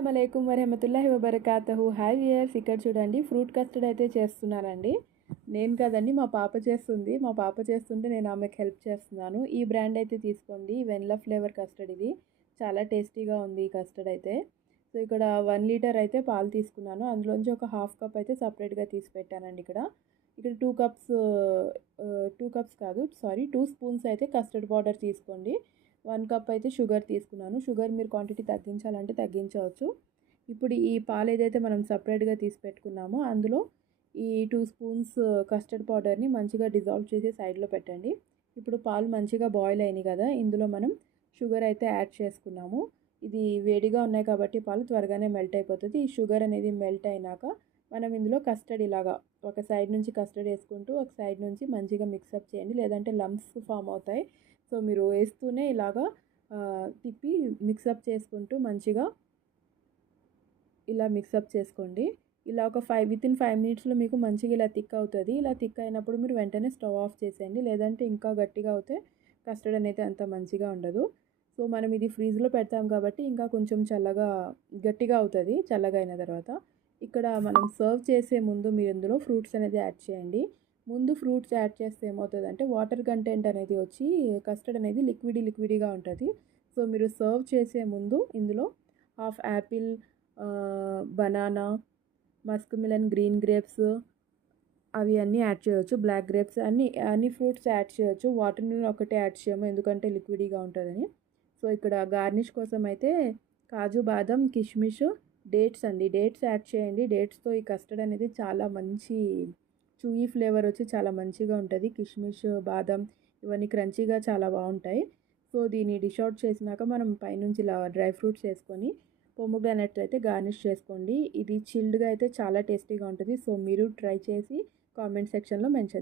అస్సలం అలైకుం వరహమతుల్లాహి వబరకాతహు. Hi viewers, ఇక్కడ చూడండి ఫ్రూట్ కస్టర్డ్ అయితే చేస్తున్నానండి. నేను కదండి, మా పాప చేస్తుంది. మా పాప చేస్తుంటే నేను ఆమెకు హెల్ప్ చేస్తున్నాను. ఈ బ్రాండ్ అయితే తీసుకోండి, వెనిలా ఫ్లేవర్ కస్టర్డ్. ఇది చాలా టేస్టీగా ఉంది ఈ కస్టర్డ్ అయితే. సో ఇక్కడ 1 లీటర్ అయితే పాలు తీసుకున్నాను. అందులోంచి ఒక హాఫ్ కప్ అయితే సపరేట్గా తీసి పెట్టానండి. ఇక్కడ ఇక్కడ 2 కప్స్ 2 కప్స్ కాదు సారీ 2 స్పూన్స్ అయితే కస్టర్డ్ పౌడర్ తీసుకోండి. 1 కప్ అయితే షుగర్ తీసుకున్నాను. షుగర్ మీరు క్వాంటిటీ తగ్గించాలంటే తగ్గించవచ్చు. ఇప్పుడు ఈ పాలు ఏదైతే మనం సపరేట్గా తీసి పెట్టుకున్నామో అందులో ఈ 2 స్పూన్స్ కస్టర్డ్ పౌడర్ని మంచిగా డిజాల్వ్ చేసి సైడ్లో పెట్టండి. ఇప్పుడు పాలు మంచిగా బాయిల్ అయినాయి కదా, ఇందులో మనం షుగర్ అయితే యాడ్ చేసుకున్నాము. ఇది వేడిగా ఉన్నాయి కాబట్టి పాలు త్వరగానే మెల్ట్ అయిపోతుంది. ఈ షుగర్ అనేది మెల్ట్ అయినాక మనం ఇందులో కస్టర్డ్ ఇలాగా ఒక సైడ్ నుంచి కస్టర్డ్ వేసుకుంటూ ఒక సైడ్ నుంచి మంచిగా మిక్సప్ చేయండి, లేదంటే లంప్స్ ఫామ్ అవుతాయి. సో మీరు వేస్తూనే ఇలాగా తిప్పి మిక్సప్ చేసుకుంటూ మంచిగా ఇలా మిక్సప్ చేసుకోండి. ఇలా ఒక వితిన్ 5 మినిట్స్లో మీకు మంచిగా ఇలా థిక్ అవుతుంది. ఇలా థిక్ అయినప్పుడు మీరు వెంటనే స్టవ్ ఆఫ్ చేసేయండి, లేదంటే ఇంకా గట్టిగా అవుతే కస్టర్డ్ అనేది అంత మంచిగా ఉండదు. సో మనం ఇది ఫ్రీజ్లో పెడతాం కాబట్టి ఇంకా కొంచెం చల్లగా గట్టిగా అవుతుంది చల్లగా అయిన తర్వాత. ఇక్కడ మనం సర్వ్ చేసే ముందు మీరు ఇందులో ఫ్రూట్స్ అనేది యాడ్ చేయండి. ముందు ఫ్రూట్స్ యాడ్ చేస్తే ఏమవుతుందంటే వాటర్ కంటెంట్ అనేది వచ్చి కస్టర్డ్ అనేది లిక్విడీగా ఉంటుంది. సో మీరు సర్వ్ చేసే ముందు ఇందులో half Apple, banana, Musk melon, green grapes అవి అన్నీ యాడ్ చేయవచ్చు. బ్లాక్ గ్రేప్స్ అన్ని ఫ్రూట్స్ యాడ్ చేయవచ్చు. వాటర్ మిలన్ ఒకటే యాడ్ చేయము, ఎందుకంటే లిక్విడీగా ఉంటుందని. సో ఇక్కడ గార్నిష్ కోసం అయితే కాజు, బాదం, కిష్మిష్, డేట్స్ అండి, డేట్స్ యాడ్ చేయండి. డేట్స్తో ఈ కస్టర్డ్ అనేది చాలా మంచి చూయీ ఫ్లేవర్ వచ్చి చాలా మంచిగా ఉంటుంది. కిష్మిష్, బాదం ఇవన్నీ క్రంచీగా చాలా బాగుంటాయి. సో దీన్ని డిష్ అవుట్ చేసినాక మనం పైనుంచి ఇలా డ్రై ఫ్రూట్స్ వేసుకొని పొమోగ్రానైట్ అయితే గార్నిష్ చేసుకోండి. ఇది చిల్డ్గా అయితే చాలా టేస్టీగా ఉంటుంది. సో మీరు ట్రై చేసి కామెంట్ సెక్షన్లో మెన్షన్